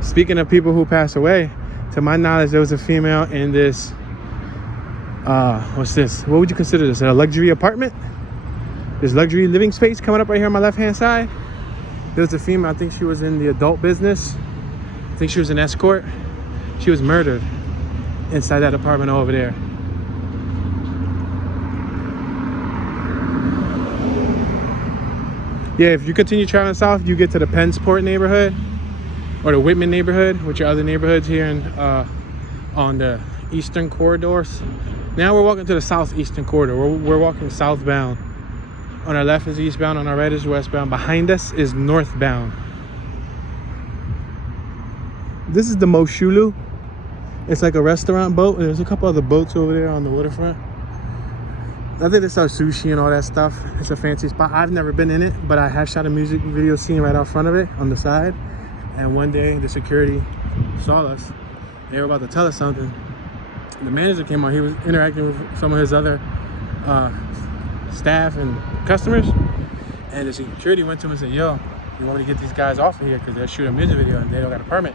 Speaking of people who pass away, to my knowledge, there was a female in this, what's this? What would you consider this? A luxury apartment? This luxury living space coming up right here on my left-hand side. There was a female, I think she was in the adult business. I think she was an escort. She was murdered inside that apartment over there. Yeah, if you continue traveling south, you get to the Pennsport neighborhood. Or the Whitman neighborhood, which are other neighborhoods here in, on the eastern corridors. Now we're walking to the southeastern corridor. We're walking southbound. On our left is eastbound, on our right is westbound. Behind us is northbound. This is the Moshulu. It's like a restaurant boat. There's a couple other boats over there on the waterfront. I think they sell sushi and all that stuff. It's a fancy spot. I've never been in it, but I have shot a music video scene right out front of it on the side. And one day the security saw us. They were about to tell us something. The manager came out. He was interacting with some of his other staff and customers. And the security went to him and said, yo, you want me to get these guys off of here because they're shooting a music video and they don't got a permit.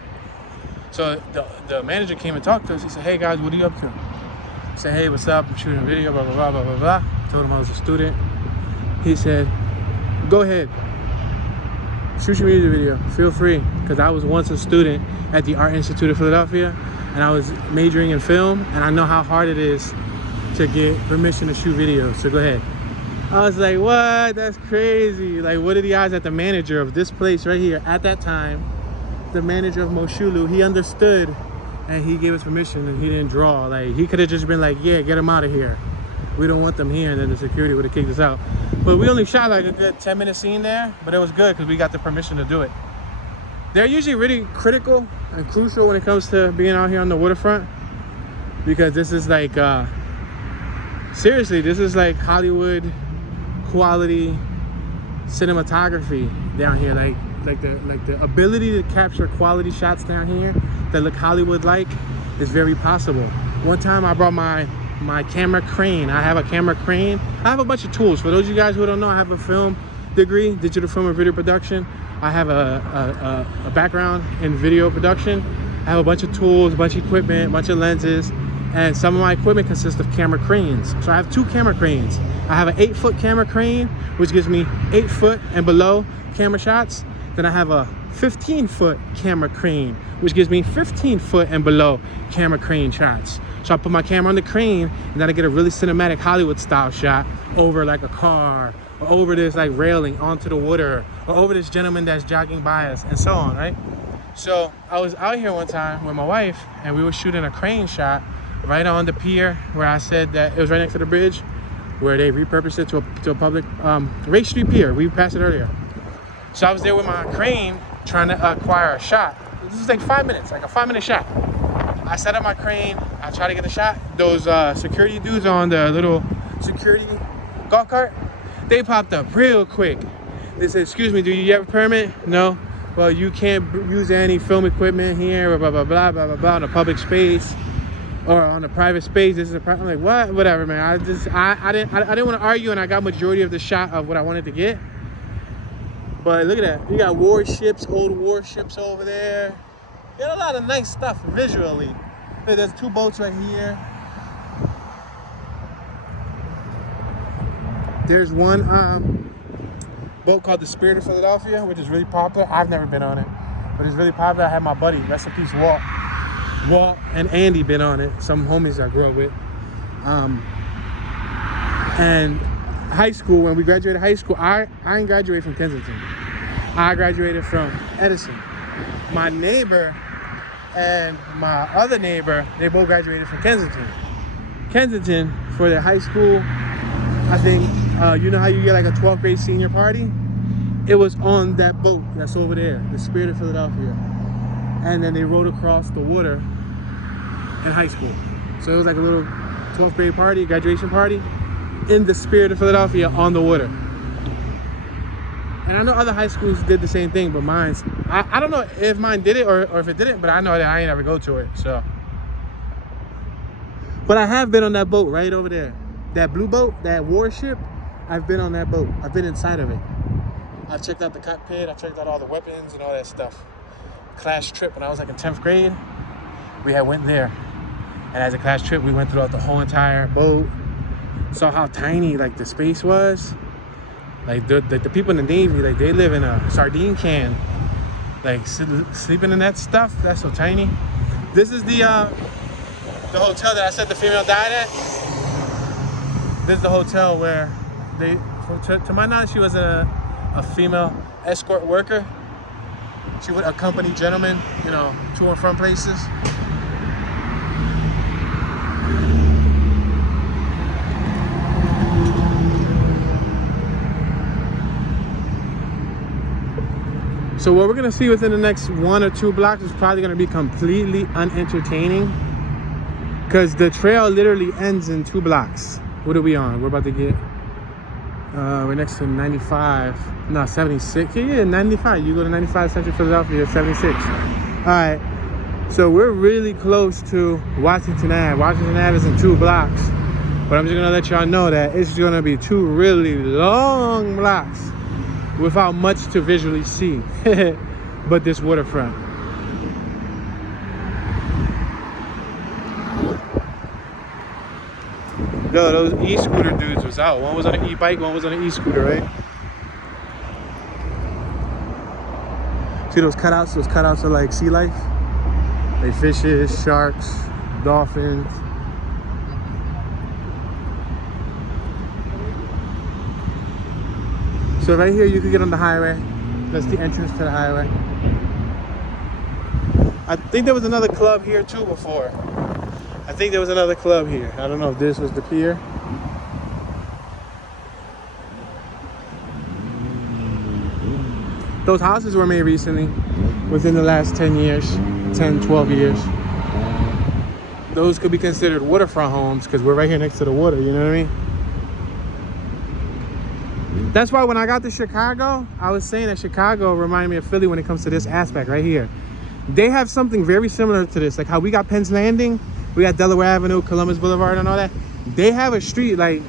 So the manager came and talked to us. He said, hey guys, what are you up to? I said, hey, what's up? I'm shooting a video, blah, blah, blah, blah, blah, blah. Told him I was a student. He said, go ahead. Shoot your music video. Feel free. Because I was once a student at the Art Institute of Philadelphia, and I was majoring in film, and I know how hard it is to get permission to shoot videos. So go ahead. I was like, what? That's crazy. Like, what are the odds that the manager of this place right here at that time, the manager of Moshulu, he understood and he gave us permission and he didn't draw. Like, he could have just been like, yeah, get them out of here. We don't want them here. And then the security would have kicked us out. But we only shot like a good 10-minute scene there, but it was good because we got the permission to do it. They're usually really critical and crucial when it comes to being out here on the waterfront, because this is like, seriously, this is like Hollywood quality cinematography down here. Like the ability to capture quality shots down here that look Hollywood-like is very possible. One time I brought my camera crane. I have a camera crane. I have a bunch of tools. For those of you guys who don't know, I have a film degree, digital film and video production. I have a background in video production. I have a bunch of tools, a bunch of equipment, a bunch of lenses, and some of my equipment consists of camera cranes. So I have 2 camera cranes. I have an 8-foot camera crane, which gives me 8-foot and below camera shots. Then I have a 15-foot camera crane, which gives me 15-foot and below camera crane shots. So I put my camera on the crane, and then I get a really cinematic Hollywood style shot over like a car, or over this like railing onto the water, or over this gentleman that's jogging by us, and so on, right? So I was out here one time with my wife, and we were shooting a crane shot right on the pier where I said that it was right next to the bridge, where they repurposed it to a public Street Pier. We passed it earlier. So I was there with my crane trying to acquire a shot. This is like 5 minutes, like a 5-minute shot. I set up my crane, I try to get the shot. Those security dudes on the little security golf cart, they popped up real quick. They said, excuse me, do you have a permit? No. Well, you can't use any film equipment here, blah, blah, blah, blah, blah, blah, on a public space or on a private space. This is a I'm like, what? Whatever, man. I didn't want to argue, and I got majority of the shot of what I wanted to get. But look at that. You got warships, old warships over there. You got a lot of nice stuff visually. There's 2 boats right here. There's one boat called the Spirit of Philadelphia, which is really popular. I've never been on it, but it's really popular. I had my buddy, rest in peace, Walt and Andy been on it. Some homies I grew up with. And high school, when we graduated high school, I didn't graduate from Kensington. I graduated from Edison. My neighbor and my other neighbor, they both graduated from Kensington. Kensington, for their high school, I think, you know how you get like a 12th grade senior party? It was on that boat that's over there, the Spirit of Philadelphia. And then they rode across the water in high school. So it was like a little 12th grade party, graduation party, in the Spirit of Philadelphia on the water. And I know other high schools did the same thing, but mine's, I don't know if mine did it or if it didn't, but I know that I ain't ever go to it, so. But I have been on that boat right over there. That blue boat, that warship, I've been on that boat. I've been inside of it. I've checked out the cockpit, I've checked out all the weapons and all that stuff. Class trip when I was like in 10th grade, we had went there. And as a class trip, we went throughout the whole entire boat. Saw how tiny like the space was. Like the people in the Navy, like they live in a sardine can. Like sleeping in that stuff, that's so tiny. This is the hotel that I said the female died at. This is the hotel where they, to my knowledge, she was a female escort worker. She would accompany gentlemen, you know, to and from places. So what we're gonna see within the next 1 or 2 blocks is probably gonna be completely unentertaining, because the trail literally ends in 2 blocks. What are we on? We're about to get, we're next to 95. No, 76. Yeah, 95. You go to 95 Central Philadelphia, 76. All right. So we're really close to Washington Ave. Washington Ave is in 2 blocks. But I'm just gonna let y'all know that it's gonna be 2 really long blocks without much to visually see. But this waterfront. Yo, those e-scooter dudes was out. One was on an e-bike, one was on an e-scooter, right? See those cutouts? Those cutouts are like sea life. Like fishes, sharks, dolphins. So right here you can get on the highway. That's the entrance to the highway. I think there was another club here too before. I think there was another club here. I don't know if this was the pier. Those houses were made recently, within the last 10 years, 10, 12 years. Those could be considered waterfront homes because we're right here next to the water, you know what I mean? That's why when I got to Chicago, I was saying that Chicago reminded me of Philly when it comes to this aspect right here. They have something very similar to this, like how we got Penn's Landing, we got Delaware Avenue, Columbus Boulevard and all that. They have a street like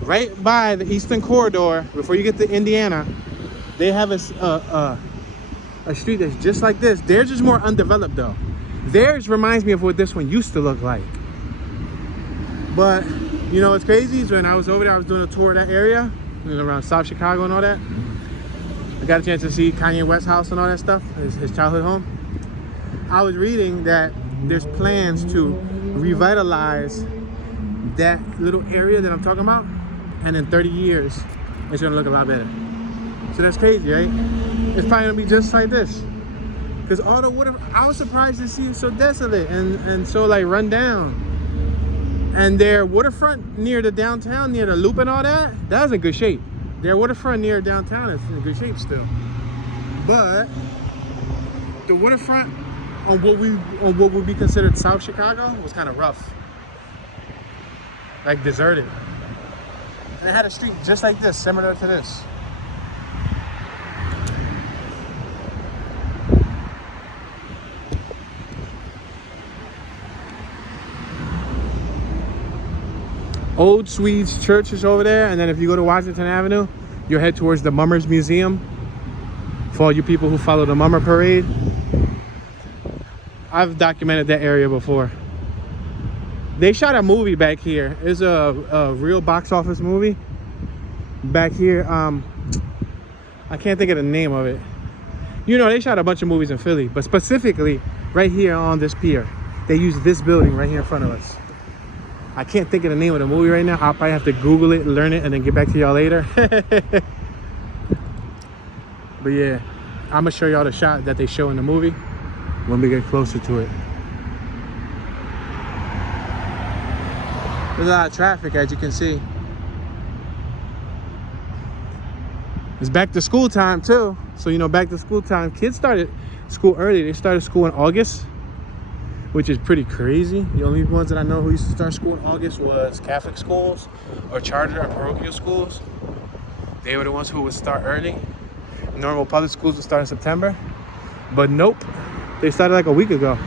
right by the Eastern Corridor before you get to Indiana. They have a street that's just like this. Theirs is more undeveloped though. Theirs reminds me of what this one used to look like. But you know what's crazy is when I was over there, I was doing a tour of that area, around South Chicago and all that. I got a chance to see Kanye West's house and all that stuff, his childhood home. I was reading that there's plans to revitalize that little area that I'm talking about, and in 30 years, it's gonna look a lot better. So that's crazy, right? It's probably gonna be just like this. Because all the water, I was surprised to see it so desolate and so like run down. And their waterfront near the downtown, near the loop and all that, that's in good shape. Their waterfront near downtown is in good shape still. But the waterfront on what would be considered South Chicago was kind of rough. Like deserted. And it had a street just like this, similar to this. Old Swedes Church is over there, and then if you go to Washington Avenue, you'll head towards the Mummers Museum. For all you people who follow the Mummer Parade, I've documented that area before. They shot a movie back here. It's a real box office movie back here. I can't think of the name of it. You know, they shot a bunch of movies in Philly, but specifically right here on this pier. They used this building right here in front of us. I can't think of the name of the movie right now. I'll probably have to Google it, learn it, and then get back to y'all later. But yeah, I'm gonna show y'all the shot that they show in the movie when we get closer to it. There's a lot of traffic, as you can see. It's back to school time too. So, you know, back to school time. Kids started school early. They started school in August, which is pretty crazy. The only ones that I know who used to start school in August was Catholic schools or charter or parochial schools. They were the ones who would start early. Normal public schools would start in September. But nope, they started like a week ago.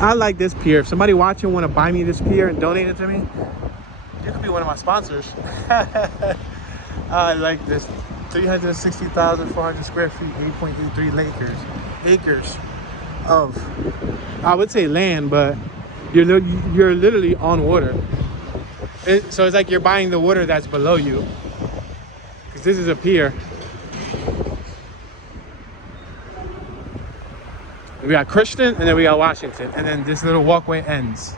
I like this pier. If somebody watching want to buy me this pier and donate it to me, you could be one of my sponsors. I like this. 360,400 square feet, 8.83 acres of, I would say land, but you're literally on water. So it's like you're buying the water that's below you, because this is a pier. We got Christian and then we got Washington, and then this little walkway ends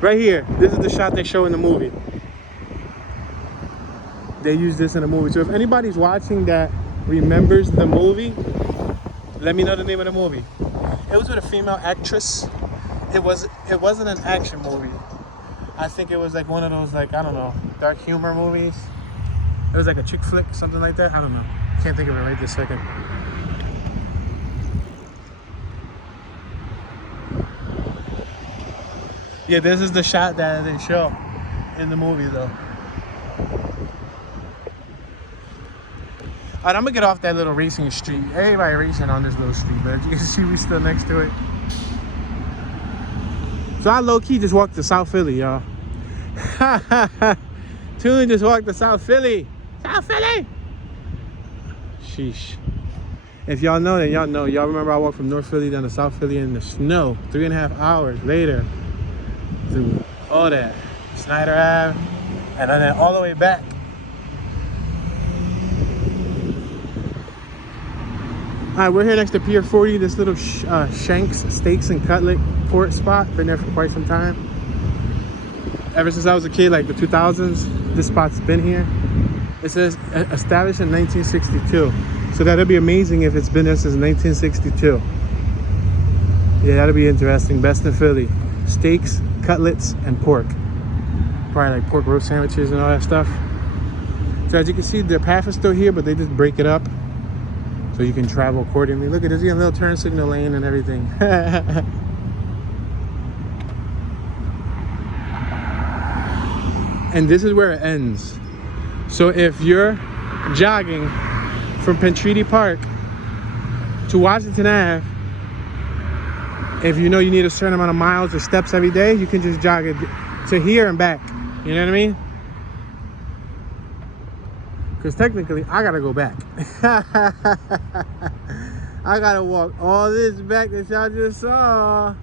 right here. This is the shot they show in the movie. They use this in the movie. So if anybody's watching that remembers the movie, let me know the name of the movie. It was with a female actress. It wasn't an action movie. I think it was like one of those, like, I don't know, dark humor movies. It was like a chick flick, something like that. I don't know. Can't think of it right this second. Yeah, this is the shot that they show in the movie, though. Alright, I'm gonna get off that little racing street. Everybody racing on this little street, but you can see we still next to it. So I low-key just walked to South Philly, y'all. Toon just walked to South Philly. South Philly! Sheesh. If y'all know that, y'all know. Y'all remember I walked from North Philly down to South Philly in the snow 3.5 hours later through all that. Snyder Ave, and then all the way back. Alright, we're here next to Pier 40, this little Shanks Steaks and Cutlet port spot. Been there for quite some time. Ever since I was a kid, like the 2000s, this spot's been here. It says established in 1962. So that'd be amazing if it's been there since 1962. Yeah, that'd be interesting. Best in Philly. Steaks, cutlets, and pork. Probably like pork roast sandwiches and all that stuff. So as you can see, the path is still here, but they just break it up so you can travel accordingly. Look at this, you got a little turn signal lane and everything. And this is where it ends. So if you're jogging from Penn Treaty Park to Washington Ave, if you know you need a certain amount of miles or steps every day, you can just jog it to here and back. You know what I mean? Because technically, I gotta go back. I gotta walk all this back that y'all just saw.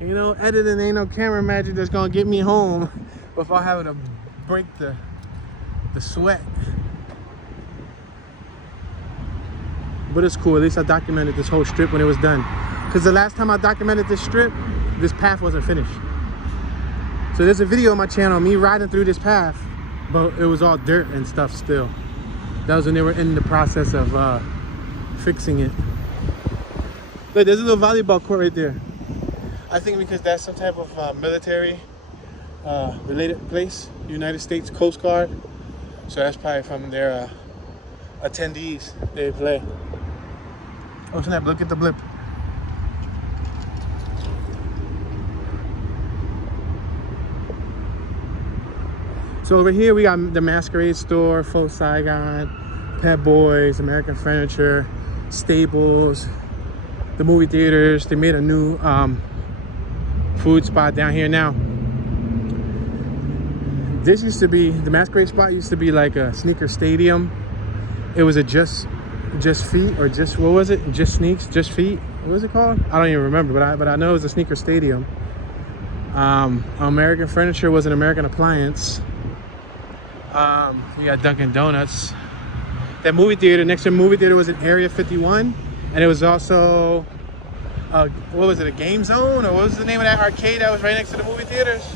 You know, editing ain't no camera magic that's gonna get me home without having to break the sweat. But it's cool. At least I documented this whole strip when it was done. Because the last time I documented this strip, this path wasn't finished. So there's a video on my channel of me riding through this path, but it was all dirt and stuff still. That was when they were in the process of fixing it. Look, there's a little volleyball court right there. I think because that's some type of military related place, United States Coast Guard. So that's probably from their attendees they play. Oh snap, look at the blip. So over here we got the Masquerade store, Faux Saigon, Pet Boys, American Furniture, Staples, the movie theaters. They made a new food spot down here now. This used to be, the Masquerade spot used to be like a sneaker stadium. It was a just feet, or just, what was it? Just sneaks, just feet. What was it called? I don't even remember, but I know it was a sneaker stadium. American Furniture was an American Appliance. You got Dunkin' Donuts. That movie theater, next to the movie theater was in Area 51. And it was also, what was it, a Game Zone? Or what was the name of that arcade that was right next to the movie theaters?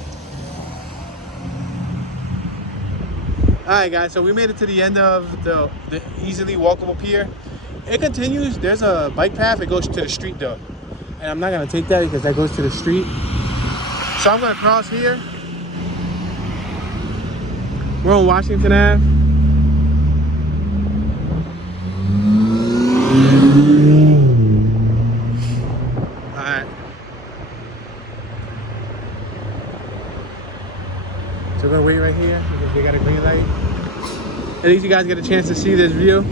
Alright guys, so we made it to the end of the easily walkable pier. It continues. There's a bike path. It goes to the street though. And I'm not going to take that because that goes to the street. So I'm going to cross here. We're on Washington Ave. Alright. So we're going to wait right here because they got a green light. At least you guys get a chance to see this view.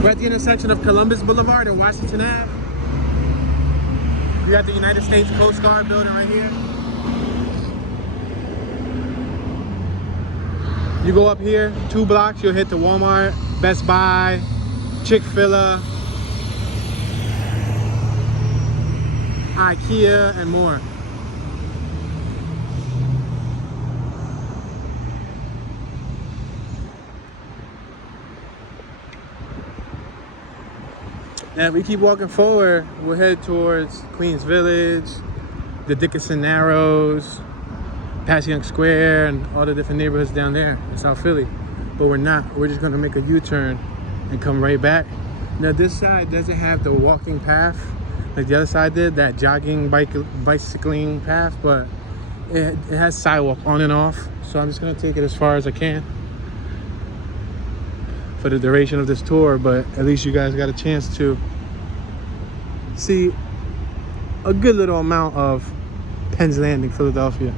We're at the intersection of Columbus Boulevard and Washington Ave. We got the United States Coast Guard building right here. You go up here 2 blocks, you'll hit the Walmart, Best Buy, Chick-fil-A, IKEA, and more. Now, if we keep walking forward, we'll head towards Queens Village, the Dickinson Narrows, past Young Square, and all the different neighborhoods down there in South Philly. But we're not. We're just going to make a U-turn and come right back. Now, this side doesn't have the walking path like the other side did, that jogging, bicycling path, but it has sidewalk on and off. So I'm just going to take it as far as I can for the duration of this tour, but at least you guys got a chance to see a good little amount of Penn's Landing, Philadelphia.